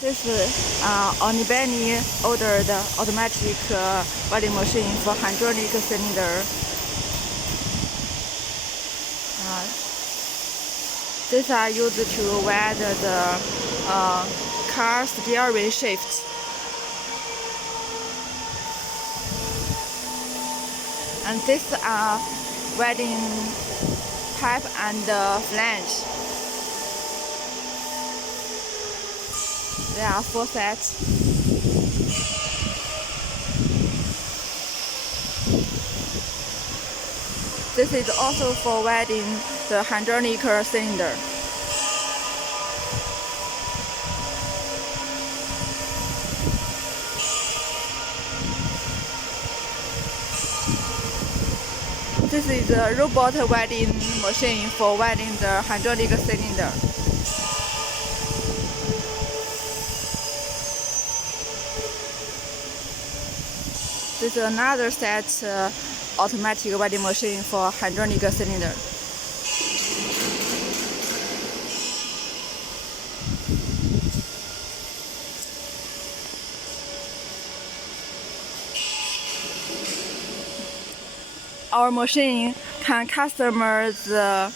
This is Onibeni ordered automatic welding machine for hydraulic cylinder. These are used to weld the car steering shift. And these are welding pipe and flange. There are 4 sets. This is also for welding the hydraulic cylinder. This is a robot welding machine for welding the hydraulic cylinder. This is another set automatic welding machine for hydraulic cylinder. Our machine can customize the